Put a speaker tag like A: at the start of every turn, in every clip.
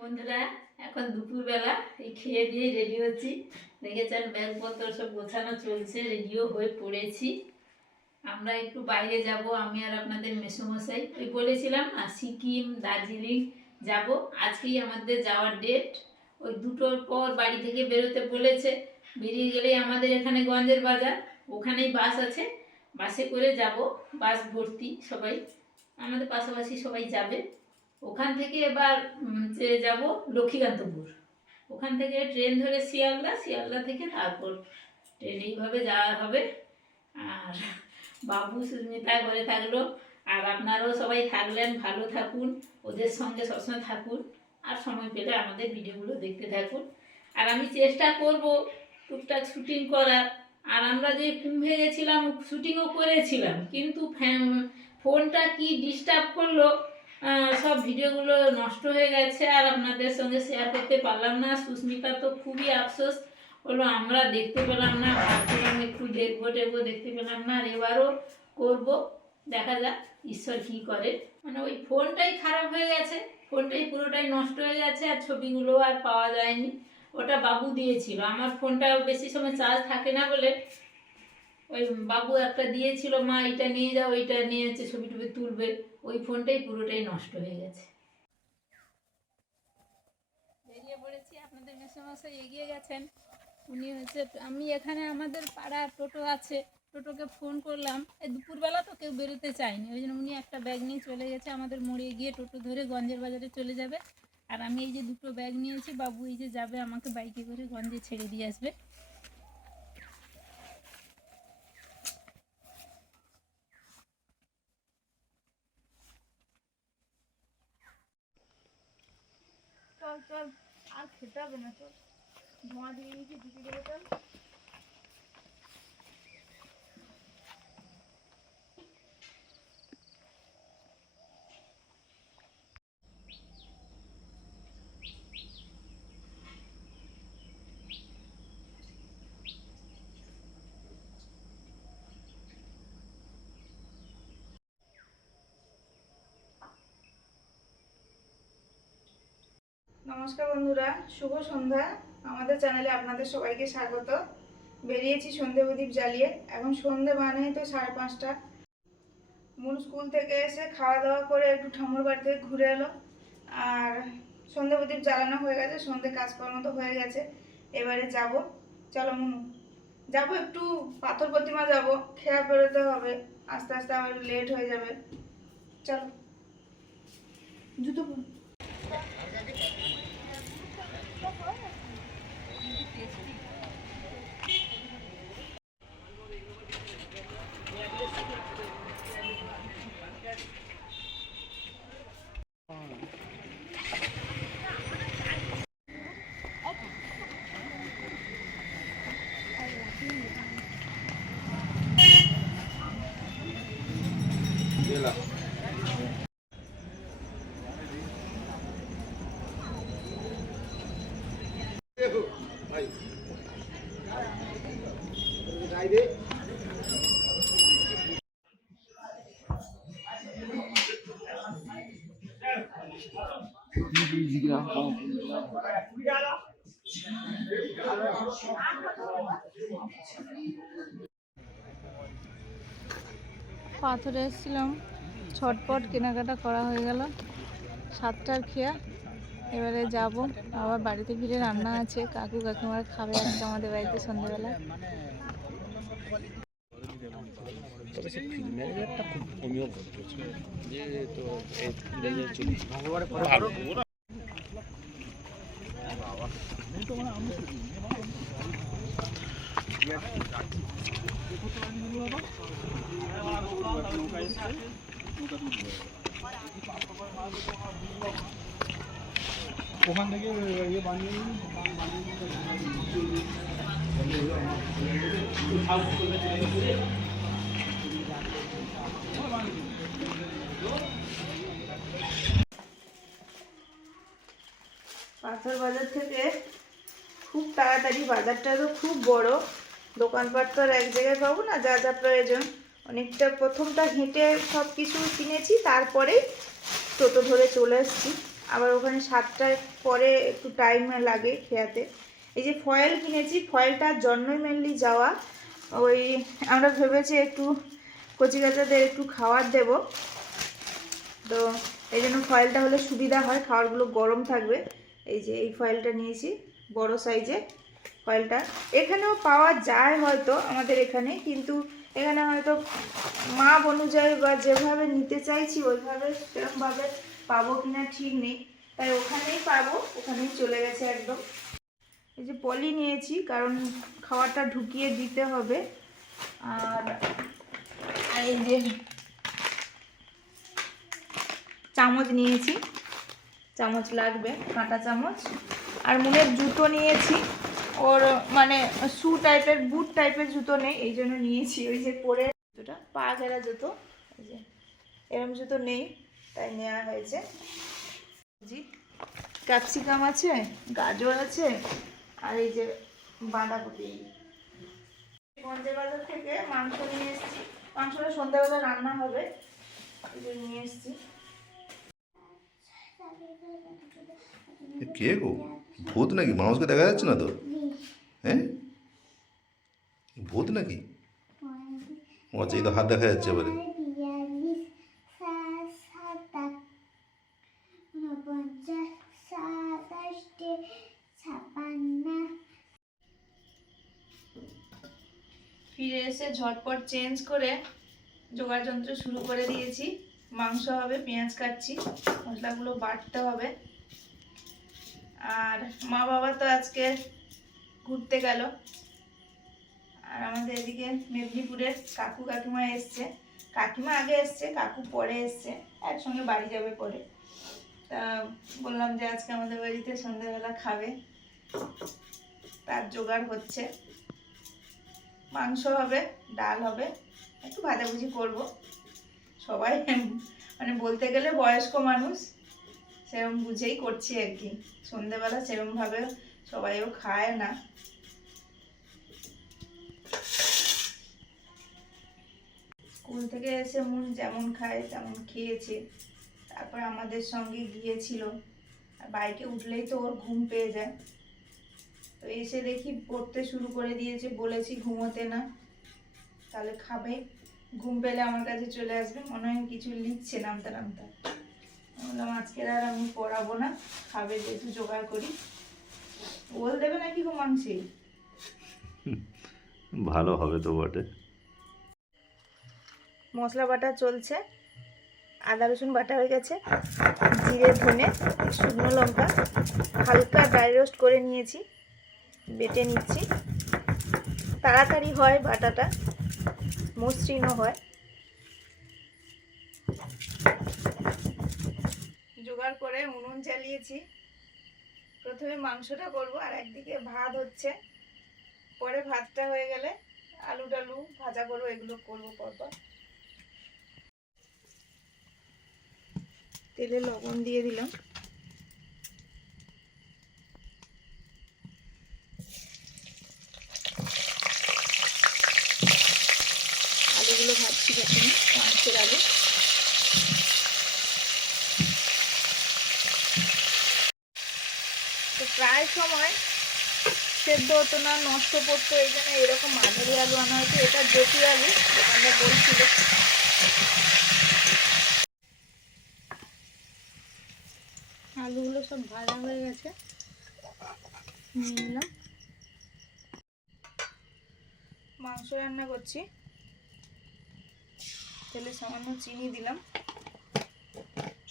A: বন্ধুরা, এখন দুপুরবেলা, এই খেয়ে দিয়ে রেডি হচ্ছি। দেখেছেন, ব্যাগপত্র সব গোছানো চলছে রেডিও হয়ে পড়েছি। আমরা একটু বাইরে যাব, আমি আর আপনাদের মেসোমশাই। ওই বলেছিলাম না, সিকিম, দার্জিলিং যাব। আজকেই আমাদের যাওয়ার ডেট ওই দুটোর পর বাড়ি থেকে বেরোতে বলেছে। বেরিয়ে গেলেই আমাদের এখানে গঞ্জের বাজার, ওখানেই বাস আছে। বাসে করে যাব, বাস ভর্তি সবাই। আমাদের পাশাপাশি সবাই যাবে। ওখান থেকে এবার যে যাব লক্ষ্মীকান্তপুর। ওখান থেকে ট্রেন ধরে শিয়ালদা শিয়ালদা থেকে তারপর ট্রেন এইভাবে যাওয়া হবে। আর বাবু সুস্মিতা ঘরে থাকল, আর আপনারাও সবাই থাকলেন ভালো থাকুন, ওদের সঙ্গে সবসময় থাকুন, আর সময় পেলে আমাদের ভিডিওগুলো দেখতে থাকুন। আর আমি চেষ্টা করব টুকটাক শুটিং করার। আর আমরা যে কুম্ভে গেছিলাম শুটিংও করেছিলাম, কিন্তু ফোনটা কি ডিস্টার্ব করল সব ভিডিওগুলো নষ্ট হয়ে গেছে আর আপনাদের সঙ্গে শেয়ার করতে পারলাম না। সুস্মিতা তো খুবই আফসোস। বলল, আমরা দেখতে পেলাম না ভাবছিলাম একটু দেখব টেকবো দেখতে পেলাম না, আর এবারও করব। দেখা যাক, ঈশ্বর কী করে। মানে ওই ফোনটাই খারাপ হয়ে গেছে। ফোনটাই পুরোটাই নষ্ট হয়ে গেছে, আর ছবিগুলো আর পাওয়া যায়নি। ওটা বাবু দিয়েছিল। আমার ফোনটা বেশি সময় চার্জ থাকে না বলে ওই বাবু একটা দিয়েছিল, মা, এটা নিয়ে যাও ওইটা নিয়ে হচ্ছে ছবি টবি তুলবে। ওই ফোনটাই পুরোটাই নষ্ট হয়ে গেছে। বেরিয়ে পড়েছি, আপনাদের মেসোমশাই এগিয়ে গেছেন। উনি হচ্ছে, আমি এখানে আমাদের পাড়ার টোটো আছে, টোটোকে ফোন করলাম। এই দুপুরবেলা তো কেউ বেরোতে চায়নি, ওই জন্য উনি একটা ব্যাগ নিয়ে চলে গেছে আমাদের মোড়ে গিয়ে টোটো ধরে গঞ্জের বাজারে চলে যাবে। আর আমি এই যে দুটো ব্যাগ নিয়েছি, বাবু এই যে যাবে আমাকে বাইকে করে গঞ্জে ছেড়ে দিয়ে আসবে চল চল আর খেতে হবে না চল। ধোঁয়া দিয়ে নিয়েছি ঢুকে গেলে চল।
B: নমস্কার বন্ধুরা, শুভ সন্ধ্যা। আমাদের চ্যানেলে আপনাদের সবাইকে স্বাগত। বেরিয়েছি সন্ধে প্রদীপ জ্বালিয়ে। এখন সন্ধে মানে তো সাড়ে পাঁচটা। মূল স্কুল থেকে এসে খাওয়া দাওয়া করে একটু ঠামুর বাড়ি থেকে ঘুরে এলো। আর সন্ধে প্রদীপ জ্বালানো হয়ে গেছে, সন্ধে কাজকর্ম তো হয়ে গেছে। এবারে যাব। চলো মুনু। যাব একটু, পাথর প্রতিমা যাব। খেয়া বেরোতে হবে। আস্তে আস্তে আবার লেট হয়ে যাবে। চলো। জুতো পরো।
C: পাথরে এসেছিলাম। ছটপট কেনাকাটা করা হয়ে গেল। সাতটার খেয়া। এবারে যাব। আবার বাড়িতে ফিরে রান্না আছে। কাকু কাকিমার খাবে আজকে আমাদের বাড়িতে সন্ধ্যেবেলা
D: সে ফিল্মের একটা খুব হোমিও করতেছে যে তো এই ফিল্মের চল্লিশ ভালো
E: ওখান থেকে ইয়ে বানিয়ে
B: পাথর বাজার থেকে খুব তাড়াতাড়ি, বাজারটা তো খুব বড়। দোকানপাট তো আর এক জায়গায় পাবো না, যা যা প্রয়োজন। অনেকটা প্রথমটা হেঁটে সব কিছু কিনেছি তারপরেই টোটো ধরে চলে এসেছি আবার ওখানে সাতটায় পরে একটু টাইম লাগে খেয়াতে। এই যে ফয়েল কিনেছি ফয়েলটার জন্যই মেনলি যাওয়া। ওই আমরা ভেবেছি একটু কচি কাচাদের একটু খাবার দেব। তো এই জন্য ফয়েলটা হলে সুবিধা হয়, খাবারগুলো গরম থাকবে। এই যে এই ফয়েলটা নিয়েছি, বড় সাইজে ফয়েলটা এখানেও পাওয়া যায় হয়তো আমাদের এখানে, কিন্তু এখানে হয়তো মাপ অনুযায়ী বা যেভাবে নিতে চাইছি, ওইভাবে সেরকমভাবে পাবো কিনা ঠিক নেই। তাই ওখানেই পাবো, ওখানেই চলে গেছে একদম। এই যে পলি নিয়েছি, কারণ খাবারটা ঢুকিয়ে দিতে হবে। আর এই যে চামচ নিয়েছি। চামচ লাগবে, কাঁটা চামচ। আর মনের জুতো নিয়েছি। ওর মানে শু টাইপের বুট টাইপের জুতো নেই, এই জন্য নিয়েছি। ওই যে পরে জুতোটা, পা ঘেরা জুতো। যে, এরম জুতো নেই, তাই নেওয়া হয়েছে। জি, ক্যাপসিকাম আছে, গাজর আছে, আর এই যে বাঁধাকপি। গঞ্জে বাজার থেকে মাংস নিয়ে এসেছি। মাংসটা সন্ধ্যাবেলা রান্না হবে, এই যে নিয়ে এসেছি।
F: কে গো? ভূত নাকি? মানুষকে দেখা যাচ্ছে না তো? হ্যাঁ? ভূত নাকি? ও তো হাত দেখা যাচ্ছে এবারে।
B: ফিরে এসে ঝটপট চেঞ্জ করে জোগাড় যন্ত্র শুরু করে দিয়েছি। মাংস হবে, পেঁয়াজ কাটছি, মশলাগুলো বাটতে হবে। আর মা বাবা তো আজকে ঘুরতে গেল। আর আমাদের এদিকে মেদিনীপুরের কাকু কাকিমা এসছে। কাকিমা আগে এসছে, কাকু পরে এসছে, একসঙ্গে বাড়ি যাবে পরে। তা বললাম যে আজকে আমাদের বাড়িতে সন্ধ্যাবেলা খাবে। তার জোগাড় হচ্ছে। মাংস হবে, ডাল হবে, একটু ভাজাভুজি করব। সবাই মানে বলতে গেলে বয়স্ক মানুষ সেরকম বুঝেই করছি আর কি। সন্ধেবেলা সেরকমভাবে সবাইও খায় না। স্কুল থেকে এসে মন যেমন খায়, তেমন খেয়েছে। তারপর আমাদের সঙ্গে গিয়েছিল। আর বাইকে উঠলেই তো ওর ঘুম পেয়ে যায়। তো এসে দেখি পড়তে শুরু করে দিয়েছে, বলেছি ঘুমোতে না। তাহলে খাবে। ঘুম পেলে আমার কাছে চলে আসবে। মনে হয় কিছু লিখছে নামতে নামতে। বললাম, আজকের আর আমি পড়াবো না। খাবে যেহেতু জোগাড় করি। ওল দেবে নাকি গো মাংসে
F: ভালো হবে তো বটে।
B: মশলা বাটা চলছে আদা রসুন বাটা হয়ে গেছে জিরে ধনে শুকনো লঙ্কা হালকা ড্রাই রোস্ট করে নিয়েছি বেটে নিচ্ছি। তাড়াতাড়ি হয় বাটাটা মসৃণও হয়। জোগাড় করে উনুন জ্বালিয়েছি। প্রথমে মাংসটা করব আর একদিকে ভাত হচ্ছে। পরে ভাতটা হয়ে গেলে আলু টালু ভাজা করব, এগুলো করব পরপর। তেলে লবণ দিয়ে দিলাম। আলুগুলো ভাজছি প্রথমে, মাংসের আলু। প্রায় সময় সেদ্ধ হতো না, নষ্ট করতো, এই জন্য এরকম মাঝারি আলু আনা হয়েছে। এটা জ্যোতি আলু দোকানদার বলছিল। আলুগুলো সব ভাজা হয়ে গেছে। মাংস রান্না করছি। তেলে সামান্য চিনি দিলাম।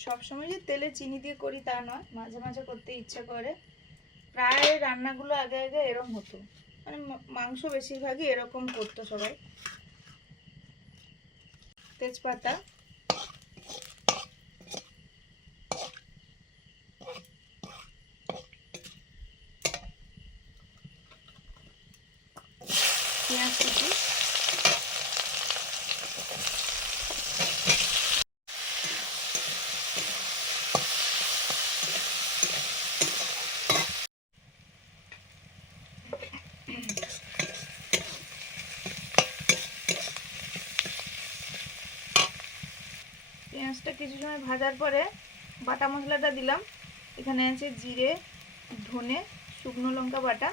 B: সবসময় যে তেলে চিনি দিয়ে করি তা নয়, মাঝে মাঝে করতে ইচ্ছে করে। প্রায় রান্নাগুলো আগে আগে এরম হতো। মানে মাংস বেশিরভাগই এরকম করতো সবাই। তেজপাতা পেঁয়াজ কুচি পেঁয়াজটা কিছু সময় ভাজার পরে বাটা মশলাটা দিলাম। এখানে আছে জিরে, ধনে, শুকনো লঙ্কা বাটা।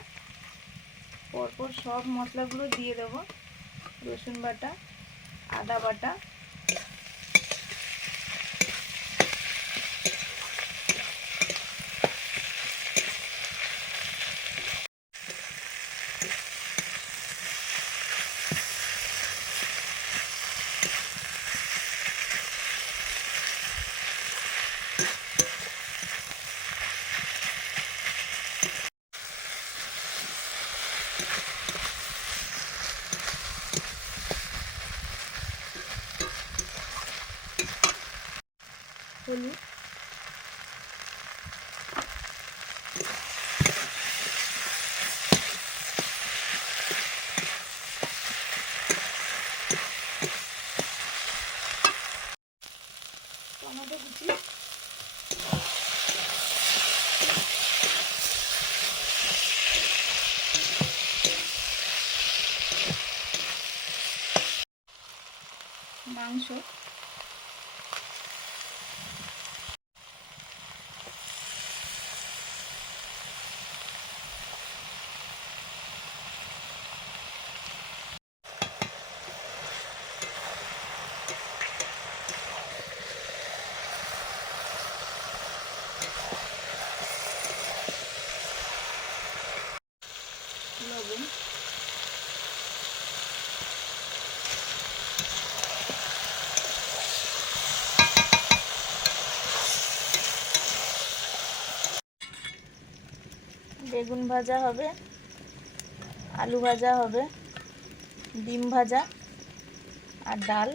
B: পরপর সব মশলাগুলো দিয়ে দেবো। রসুন বাটা, আদা বাটা। হলুদ টমেটো কুচি। মাংস লবণ
C: বেগুন ভাজা হবে আলু ভাজা হবে ডিম ভাজা আর ডাল।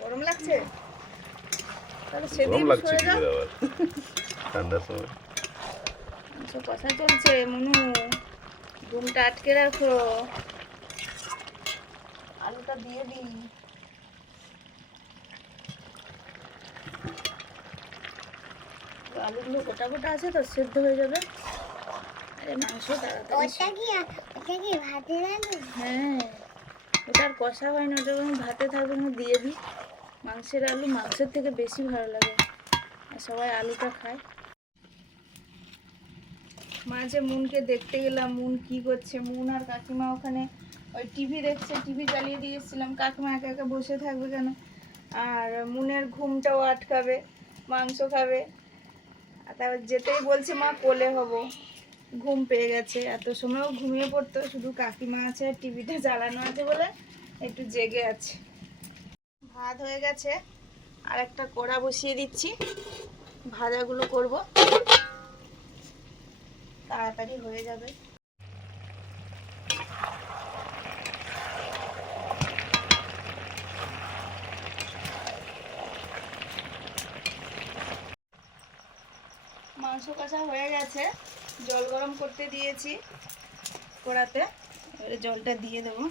B: গরম লাগছে? তাহলে
F: গরম
B: সেদিন
F: লাগছে কি আবার ঠান্ডার সময়?
B: সব কথা চলছে মনু। ঘুমটা আটকে রাখো। আলুটা দিয়ে দিই। আলুগুলো গোটা গোটা আছে তো সেদ্ধ হয়ে যাবে। আরে মাংস তাড়াতাড়ি
G: ওটা কি ওটা কি ভাতে লাগে
B: হ্যাঁ ওটা আর কষা হয় না ওটা আমি ভাতে থাকবে আমি দিয়ে দিই। মাংসের আলু মাংসের থেকে বেশি ভালো লাগে। আর সবাই আলুটা খায়। মাঝে মুনকে দেখতে গেলাম, মুন কি করছে, মুন আর কাকিমা ওখানে ওই টিভি দেখছে টিভি চালিয়ে দিয়ে এসেছিলাম। কাকিমা একা একা বসে থাকবে কেন? আর মুনের ঘুমটাও আটকাবে, মাংস খাবে। আর তারপর যেতেই বলছে, মা, কোলে হব। ঘুম পেয়ে গেছে। এত সময়ও ঘুমিয়ে পড়তো, শুধু কাকিমা আছে আর টিভিটা জ্বালানো আছে বলে একটু জেগে আছে। ভাত হয়ে গেছে। আর একটা কড়া বসিয়ে দিচ্ছি। ভাজাগুলো করব। তাড়াতাড়ি হয়ে যাবে। মাংস কষা হয়ে গেছে। জল গরম করতে দিয়েছি। কড়াতে। জলটা দিয়ে দেবো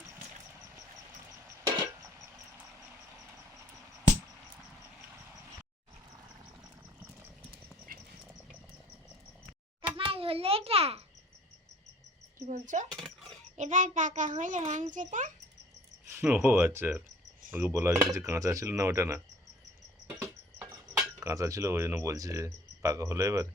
G: কামাল হলো এটা
B: বলছো
G: এবার পাকা হলো মাংসটা।
F: ও আচ্ছা ওকে বলা হয়েছিল যে কাঁচা ছিল না ওটা না। কাঁচা ছিল, ওই জন্য বলছে যে পাকা হলো এবার।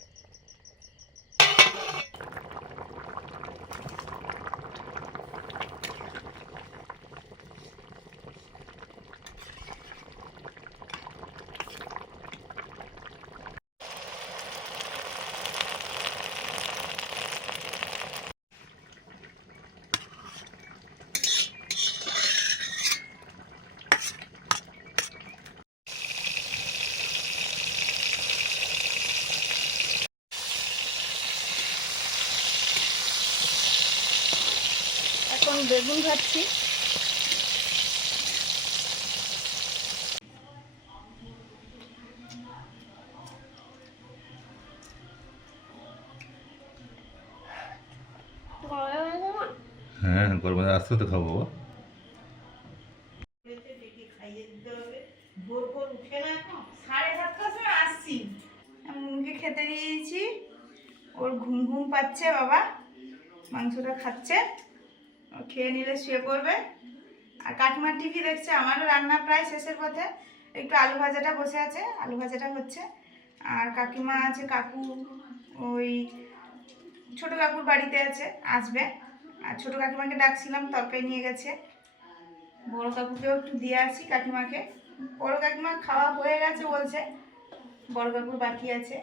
B: এখন বেগুন ভাজছি।
F: হ্যাঁ গরমে আস্তে খাব।
B: মুনকে খেতে দিয়েছি। ওর ঘুম ঘুম পাচ্ছে বাবা মাংসটা খাচ্ছে। খেয়ে নিলে শুয়ে পড়বে। আর কাকিমার টিভি দেখছে, আমারও রান্না প্রায় শেষের পথে। একটু আলু ভাজাটা বসে আছে, আলু ভাজাটা হচ্ছে। আর কাকিমা আছে, কাকু, ওই ছোট কাকুর বাড়িতে আছে, আসবে। আর ছোট কাকিমাকে ডাকছিলাম, তরকারি নিয়ে গেছে। বড় কাকুকেও একটু দিয়ে আসি কাকিমাকে। বড় কাকিমা খাওয়া হয়ে গেছে বলছে, বড় কাকুর বাকি আছে।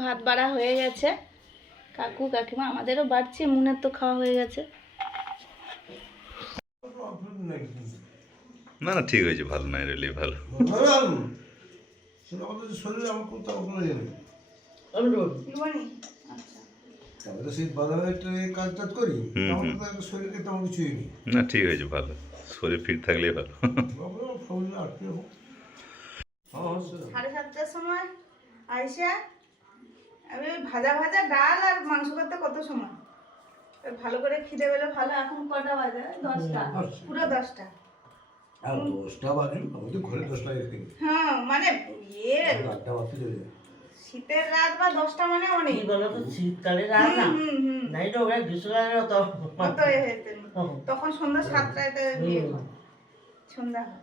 B: ভাত বাড়া হয়ে গেছে। কাকু কাকিমা আমাদেরও বাড়ছে মুনের তো খাওয়া হয়ে গেছে।
F: না না ঠিক হয়েছে ভালো নাই রেলি ভালো। না ঠিক হয়েছে ভালো। শরীর ফিট থাকলেই ভালো।
B: সাড়ে সাতটার সময় আইসা আমি ওই ভাজা ভাজা ডাল আর মাংস করতে কত সময়? তো ভালো করে খিদে পেলে ভালো এখন কটা বাজে? দশটা। পুরো দশটা।
E: আর দশটা বাজে আমাদের ঘরে দশটা
B: হ্যাঁ মানে ইয়ে
E: চলে
B: শীতের রাত বা দশটা মানে অনেক।
H: এই বলো তো শীতকালে রাত না?
B: হুম হুম
H: নাই তো ওরা গ্রীষ্মকালে তো
B: কত তখন সন্ধ্যা সাতটায় তো বিয়ে হয়। সন্ধ্যা হয়।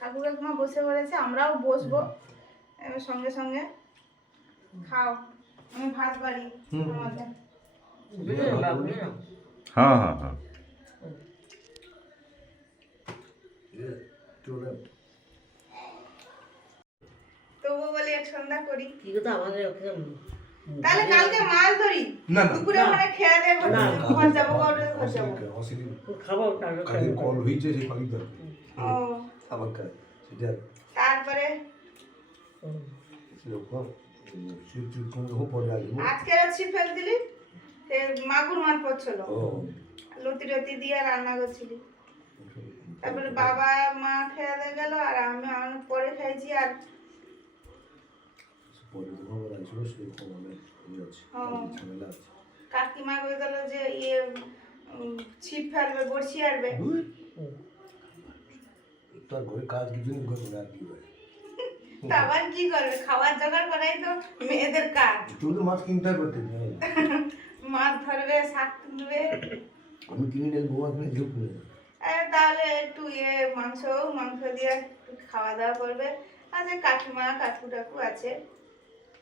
B: কাকু কাকিমা বসে পড়েছে আমরাও বসবো। এবার সঙ্গে সঙ্গে খাও। আমি ভাত বাড়ি
F: হ্যাঁ হ্যাঁ হ্যাঁ।
B: তবু বলি সন্ধ্যা করি।
H: কি কথা আমাদের ওখানে
B: তাহলে কালকে মাছ ধরি।
E: না
B: দুপুরে খেয়ে দেবো
H: না।
B: ঘর যাব ঘর ঘর
H: খাব টাকা
E: কল হয়েছে সেই পাখি ধর
B: ও।
E: আমার সেটা
B: তারপরে?
E: সেরকম। করে পরে আসব
B: আজকে ছিপ ফেল দিলি? মাগুর মাছ পড়ছিল লতি টতি দিয়ে রান্না করছিলি। তারপরে বাবা মা খেয়ে গেল আর আমি আমি পরে খাইছি আর কাকিমা কয়ে গেল যে ইয়ে ছিপ ফেলবে বড়শি আরবে
E: তার ঘরে কাজ কিছু ঘরে আর কি হয়?
B: আবার কি করবে? খাবার জোগাড় করাই তো মেয়েদের কাজ।
E: তুই মাছ কিনতে করতে
B: মাছ ধরবে শাক তুলবে।
E: আমি কিনে নেব বউ কিনে ঝুঁক
B: তাহলে একটু ইয়ে মাংস মাংস দিয়ে খাওয়া দাওয়া করবে। আর কাকিমা কাকু টাকু আছে।